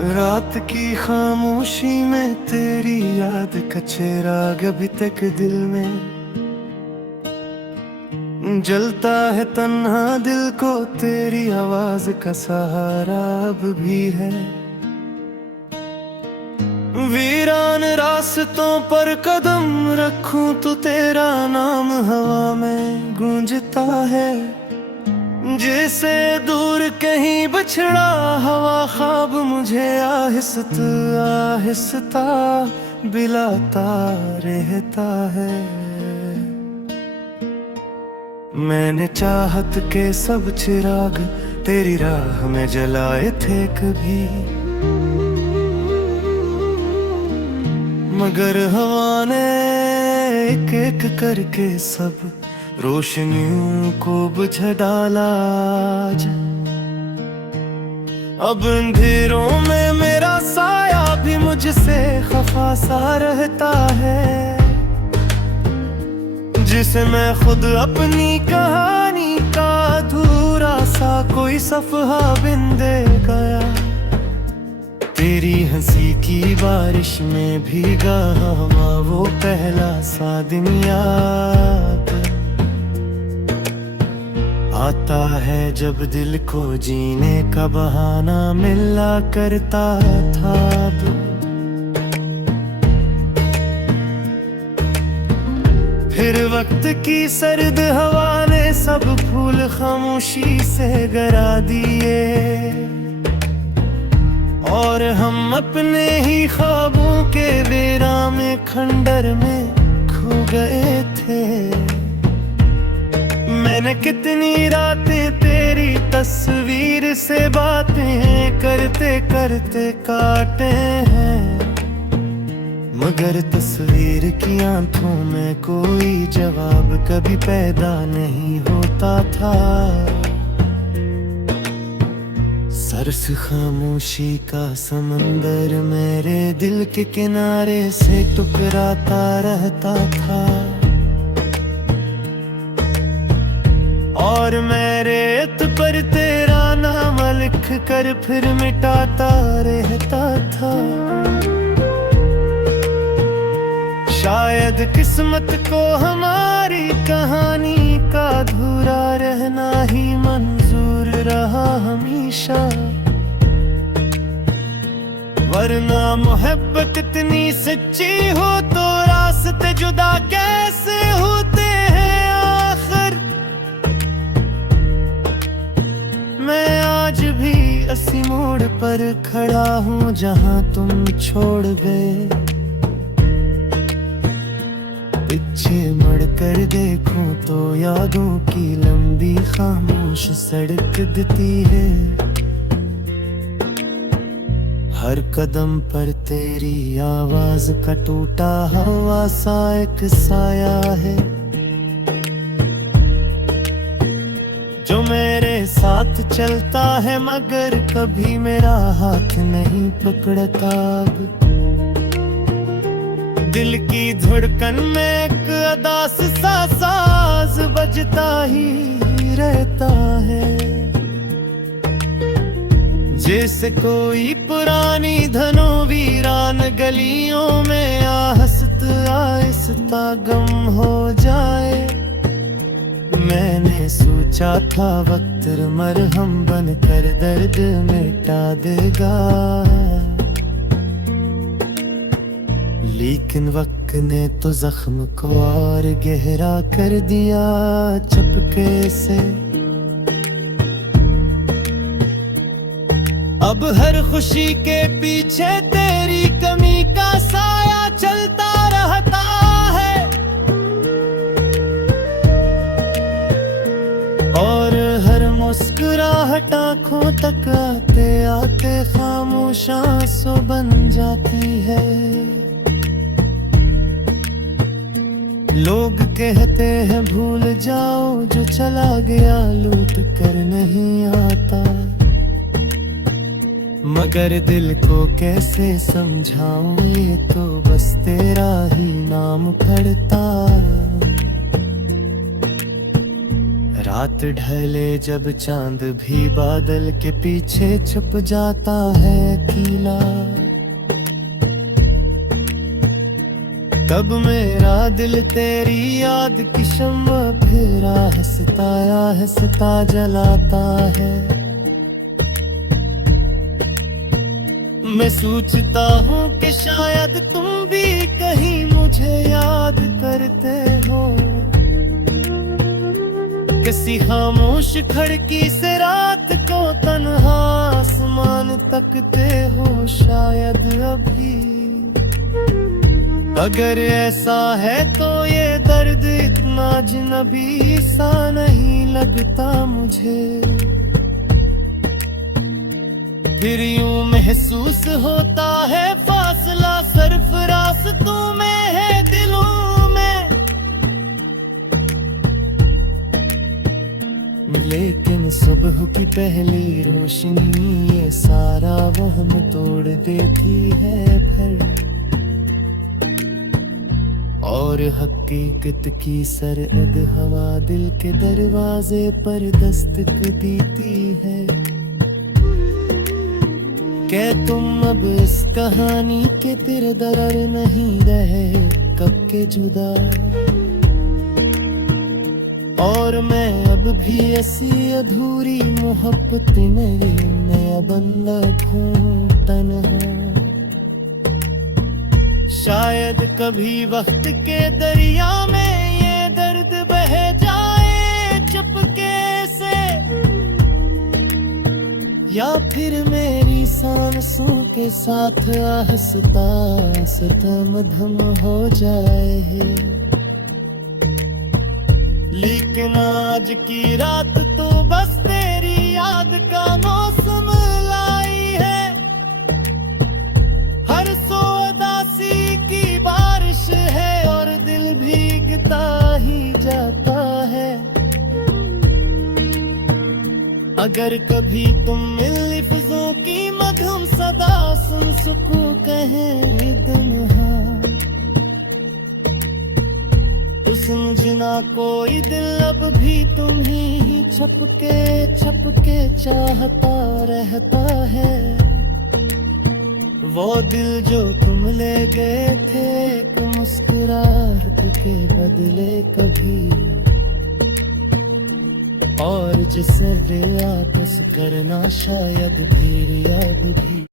रात की खामोशी में तेरी याद का चिराग अभी तक दिल में जलता है। तन्हा दिल को तेरी आवाज का सहारा अब भी है। वीरान रास्तों पर कदम रखूं तो तेरा नाम हवा में गूंजता है। जैसे दूर कहीं बिछड़ा हवा ख्वाब मुझे आहिस्ता आहिस्ता बिलाता रहता है। मैंने चाहत के सब चिराग तेरी राह में जलाए थे कभी, मगर हवा ने एक एक करके सब रोशनियों को बुझा डाला आज। अब अंधेरों में मेरा साया भी मुझसे खफा सा रहता है, जिसे मैं खुद अपनी कहानी का अधूरा सा कोई सफहा बिन दे गया। तेरी हंसी की बारिश में भीगा हुआ वो पहला सा दिन याद आता है, जब दिल को जीने का बहाना मिला करता था। फिर वक्त की सर्द हवा ने सब फूल खामोशी से गिरा दिए, और हम अपने ही ख्वाबों के बेरा में खंडर में खो गए थे। मैंने कितनी रातें तेरी तस्वीर से बातें करते करते काटे हैं, मगर तस्वीर की आंखों में कोई जवाब कभी पैदा नहीं होता था। सरस खामोशी का समंदर मेरे दिल के किनारे से टकराता रहता था, और मैं रेत पर तेरा नाम लिख कर फिर मिटाता रहता था। शायद किस्मत को हमारी कहानी का अधूरा रहना ही मंजूर रहा हमेशा, वरना मोहब्बत इतनी सच्ची हो तो रास्ते जुदा कैसे होते हैं आखिर। मैं आज भी इसी मोड़ पर खड़ा हूँ जहाँ तुम छोड़ गए। पीछे मुड़ कर देखूं तो यादों की लंबी खामोश सड़क दिखती है। हर कदम पर तेरी आवाज का टूटा हवा सा एक साया है, जो मेरे साथ चलता है मगर कभी मेरा हाथ नहीं पकड़ता। अब दिल की धड़कन में एक अदास सा साज बजता ही रहता है, जैसे कोई पुरानी धनों वीरान गलियों में आहिस्ता आहिस्ता गम हो जाए। मैंने सोचा था वक्त मरहम बनकर दर्द मिटा देगा, लेकिन वक्त ने तो जख्म को और गहरा कर दिया चपके से। अब हर खुशी के पीछे तेरी कमी का साया चलता रहता है, और हर मुस्कुराहट आंखों तक आते आते खामोश आंसू बन जाती है। लोग कहते हैं भूल जाओ जो चला गया लौट कर नहीं आता, मगर दिल को कैसे समझाऊं ये तो बस तेरा ही नाम पढ़ता। रात ढले जब चांद भी बादल के पीछे छुप जाता है अकेला, तब मेरा दिल तेरी याद की शम्मा फिर आहिस्ता जलाता है। मैं सोचता हूँ कि शायद तुम भी कहीं मुझे याद करते हो, किसी खामोश खिड़की से रात को तन्हा आसमान तकते हो शायद अभी। अगर ऐसा है तो ये दर्द इतना अजनबी सा नहीं लगता मुझे, फिर यूं महसूस होता है फासला सरफराज तुम्हें है दिलों में। लेकिन सुबह की पहली रोशनी ये सारा वहम तोड़ देती है फिर, और हकीकत की सरअद हवा दिल के दरवाजे पर दस्तक देती है। क्या तुम अब इस कहानी के किरदार नहीं रहे कब के जुदा, और मैं अब भी ऐसी अधूरी मोहब्बत नहीं, नया बंदा हूँ तन्हा। शायद कभी वक्त के दरिया में ये दर्द बह जाए चुपके से, या फिर मेरी सांसों के साथ आहिस्ता आहिस्ता मधुम हो जाए। लेकिन आज की रात तो बस तेरी याद का मौसम लाई है, हर सो उदासी की बारिश है और दिल भीगता ही जाता है। अगर कभी तुम इन लफ्ज़ों की मधुम सदा सुन सको कहे तन्हा, तो समझना कोई दिल अब भी तुम्हें ही छपके चाहता रहता है। वो दिल जो तुम ले गए थे एक मुस्कुराहट के बदले कभी, और जिसे याद करना शायद भी याद भी